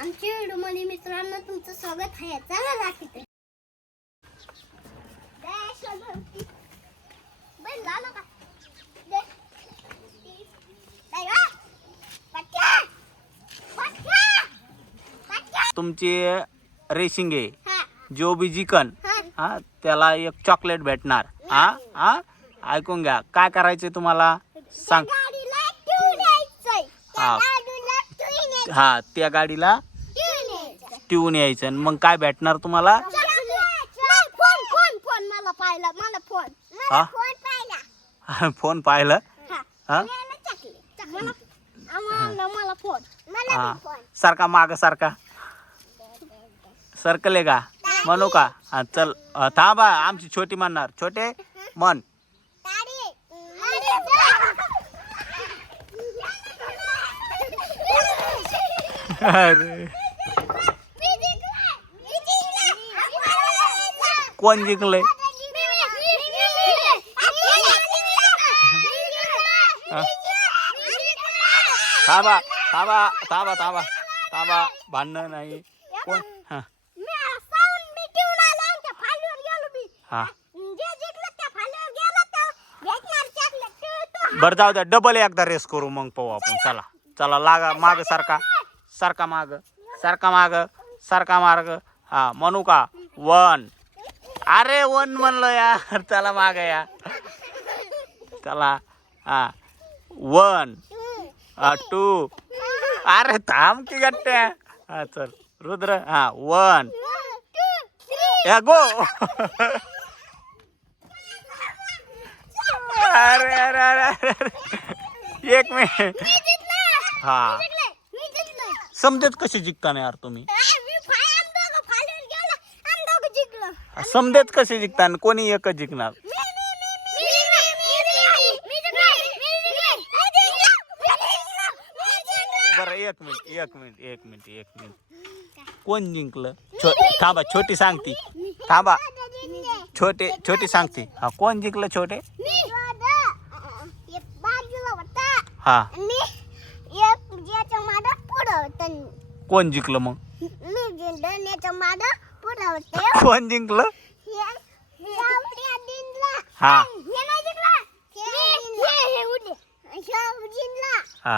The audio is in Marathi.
आमच्या व्हिडिओमध्ये मित्रांनो तुमचं स्वागत आहे. चला दाखवते. तुमची रेसिंग आहे. जो बी जिकन हा त्याला एक चॉकलेट भेटणार. हा हा ऐकून घ्या. काय करायचंय तुम्हाला सांग. हा त्या गाडीला ट्यून यायचं. मग काय भेटणार तुम्हाला? फोन पाहिलं. हा सारखा माग सारखा सर्कल आहे का म्हणू का? हा चल थांबा. आमची छोटी म्हणणार. छोटे मन. अरे कोण जिंकलंय? थांबा थांबा थांबा थांबा थांबा. भांडण नाही. कोण? हा हा बरं जाऊ द्या. डबल एकदा रेस करू मग पाहू आपण. चला चला लागा. माग सारखा सारखा माग सारखा माग सारखा मार्ग. हा म्हणू का? 1. अरे 1 म्हणलं यार. चला माग या. चला हा 1 2. अरे थांब की गट्ट्या. हा चल रुद्र. हा 1 या गो. अरे अरे अरे अरे 1 मिनिट. हा समजत कसे जिंकता नाही यार तुम्ही? समजत कसे जिंकता? कोणी एकच जिंकणार? बरं एक मिनिट. कोण जिंकलं? थांबा छोटी सांगती. थांबा छोटी सांगते. हा कोण जिंकलं? छोटे. हा कोण जिंकलं मग? कोण जिंकलं? हा हा